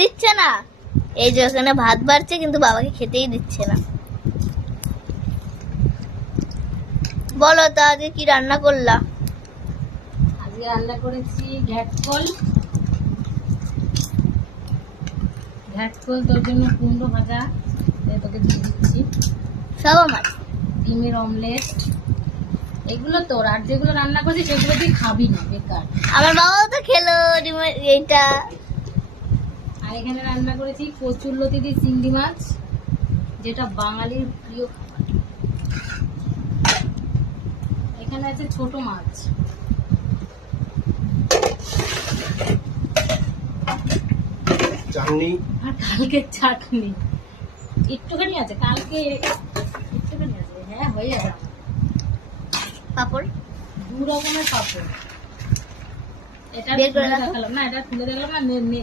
দিচ্ছে না। এই যে ওখানে ভাত বাড়ছে কিন্তু বাবাকে খেতেই দিচ্ছে না। বলো তো আজকে কি রান্না করলা? আজকে রান্না করেছি ঘ্যাটকল। তোর জন্য কুমড়ো ভাজা তোকে দিয়ে দিচ্ছি, সব আমার। ডিমের অমলেট, এগুলো তোর। আর যেগুলো রান্না করছি সেগুলো তুই খাবি না, বেকার। আমার বাবাও তো খেলো ডিমের এইটা। আর এখানে রান্না করেছি কচুরলতি দিয়ে চিংড়ি মাছ, যেটা বাঙালির প্রিয় খাবার। এখানে আছে ছোট মাছ। চাটনি আর কালকে চাটনি একটুখানি আছে, কালকে একটুখানি আছে। হ্যাঁ, হয়ে যাবে। পাপড় 2 রকমের পাপড়। এটা বের করে তুলে রাখো। দেখালাম না, এটা তুলে দেখালাম না।